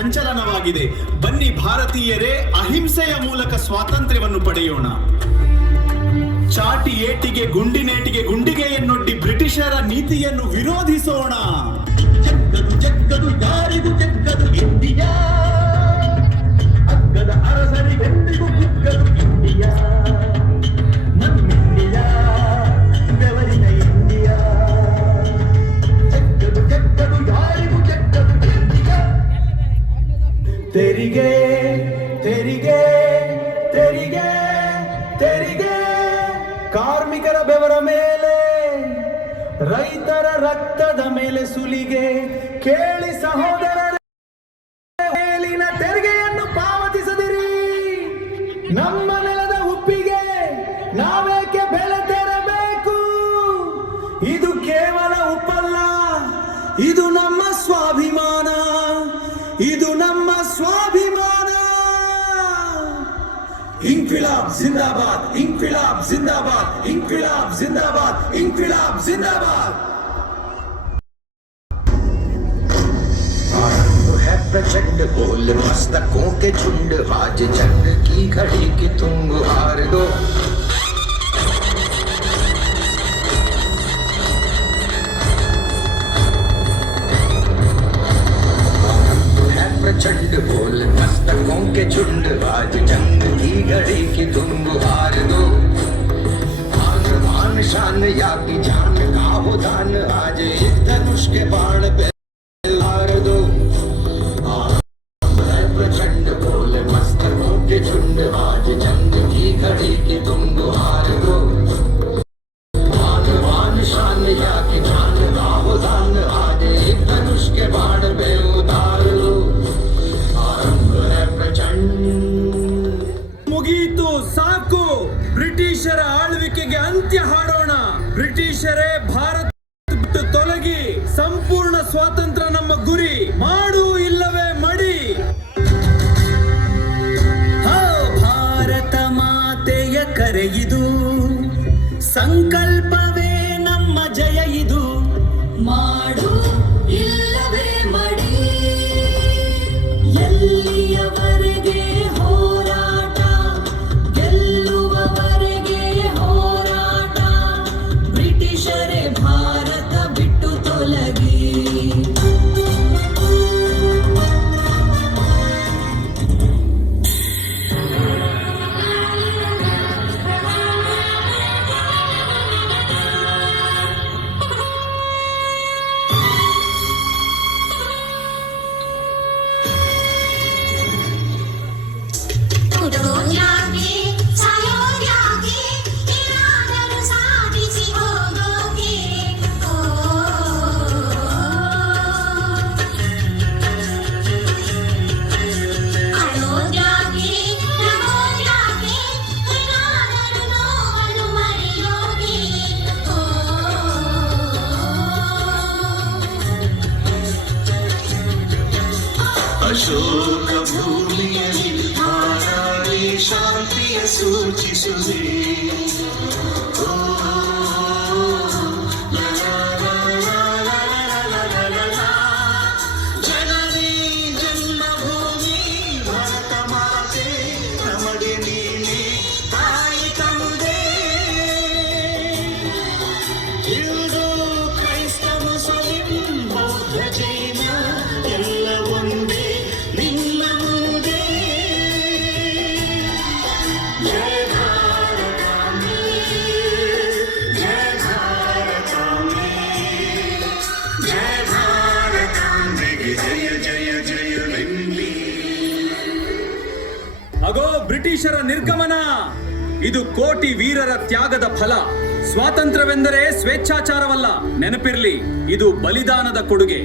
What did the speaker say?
ಸಂಚಲನವಾಗಿದೆ. ಬನ್ನಿ ಭಾರತೀಯರೇ, ಅಹಿಂಸೆಯ ಮೂಲಕ ಸ್ವಾತಂತ್ರ್ಯವನ್ನು ಪಡೆಯೋಣ. ಚಾಟಿ ಏಟಿಗೆ ಗುಂಡಿನೇಟಿಗೆ ಗುಂಡಿಗೆಯನ್ನೊಡ್ಡಿ ಬ್ರಿಟಿಷರ ನೀತಿಯನ್ನು ವಿರೋಧಿಸೋಣ. ಜಗ್ಗದು ಜಗ್ಗದು ಯಾರಿಗೂ ಜಗ್ಗದು ಇಂಡಿಯಾ, ಅಗ್ಗದ ಅರಸರಿಗೆಂದಿಗೂ ಕುಗ್ಗದು ಇಂಡಿಯಾ. ನಮ್ಮಿಂಡಿಯಾ ಬೆವರಿನ ಇಂಡಿಯಾ, ಜಗ್ಗದು ಜಗ್ಗದು ಯಾರಿಗೂ ಜಗ್ಗದು ಇಂಡಿಯಾ. ತೆರಿಗೆ ತೆರಿಗೆ ತೆರಿಗೆ ತೆರಿಗೆ, ಕಾರ್ಮಿಕರ ಬೆವರ ಮೇಲೆ, ರೈತರ ರಕ್ತದ ಮೇಲೆ ಸುಲಿಗೆ. ಕೇಳಿ ಸಹೋದರರ, ಮೇಲಿನ ತೆರಿಗೆಯನ್ನು ಪಾವತಿಸದಿರಿ. ನಮ್ಮ ನೆಲದ ಉಪ್ಪಿಗೆ ನಾವೇಕೆ ಬೆಲೆ ತೆರಬೇಕು? ಇದು ಕೇವಲ ಉಪ್ಪಲ್ಲ, ಇದು ನಮ್ಮ ಸ್ವಾಭಿಮಾನ, ಇದು ನಮ್ಮ ಸ್ವಾಭಿಮಾನ. इंकलाब जिंदाबाद, इंकलाब जिंदाबाद, इंकलाब जिंदाबाद, इंकलाब जिंदाबाद. तो है प्रचंड बोल मस्तकों के झुंड, आज जंग की घड़ी की तुम हार दो. प्रचंड बोल मस्तकों के झुंड, आज जंग की घड़ी की तुम हार दो. मान मान शान या की जान का हो दान, आज एक धनुष के बाण पे हार दो. प्रचंड बोल मस्तकों के झुंड, आज जंग की घड़ी की तुम हार दो. मान मान शान या की जान का हो दान, आज एक धनुष के बाण पे उतार दो. ಮುಗಿಯಿತು, ಸಾಕು. ಬ್ರಿಟಿಷರ ಆಳ್ವಿಕೆಗೆ ಅಂತ್ಯ ಹಾಡೋಣ. ಬ್ರಿಟಿಷರೇ ಭಾರತ ಬಿಟ್ಟು ತೊಲಗಿ. ಸಂಪೂರ್ಣ ಸ್ವಾತಂತ್ರ್ಯ ನಮ್ಮ ಗುರಿ. ಮಾಡು ಇಲ್ಲವೇ ಮಡಿ. ಭಾರತ ಮಾತೆಯ ಕರೆಯಿದು, ಸಂಕಲ್ಪವೇ ನಮ್ಮ ಜಯ ಇದು. ಮಾಡು ಇಲ್ಲವೇ ಮಡಿ. ಎಲ್ಲಿಯವರೆಗೆ ಹೋರಾಟ, ಗೆಲ್ಲುವವರೆಗೆ ಹೋರಾಟ. ಬ್ರಿಟಿಷರೇ ಭಾರತ ಬಿಟ್ಟು ತೊಲಗಿ. ಅಶೋಕ ಭೂಮಿಯಲ್ಲಿ ಮಾರಾಳಿ ಶಾಂತಿಯ ಸೂಚಿಸುವೆ. ಜನನಿ ಜನ್ಮಭೂಮಿ ಭಾರತ ಮಾತೆ, ನಮಗೆ ನೀನೆ ತಾಯಿ ತಂದೆ. ಹಿಂದೂ ಕ್ರೈಸ್ತ ಮುಸ್ಲಿಂ ಬೌದ್ಧ ಜೈನ ಎಲ್ಲ ಒಂದೇ ನಿನ್ನ ಮುಂದೆ. ಜಯ ಭಾರತಾಂಬೆ, ಜಯ ಭಾರತಾಂಬೆ, ಜಯ ಭಾರತಾಂಬೆಗೆ ಜಯ ಜಯ ಜಯವೆನ್ನಿ. ಅಗೋ ಬ್ರಿಟಿಷರ ನಿರ್ಗಮನ. ಇದು ಕೋಟಿ ವೀರರ ತ್ಯಾಗದ ಫಲ. ಸ್ವಾತಂತ್ರ್ಯವೆಂದರೆ ಸ್ವೇಚ್ಛಾಚಾರವಲ್ಲ, ನೆನಪಿರ್ಲಿ, ಇದು ಬಲಿದಾನದ ಕೊಡುಗೆ.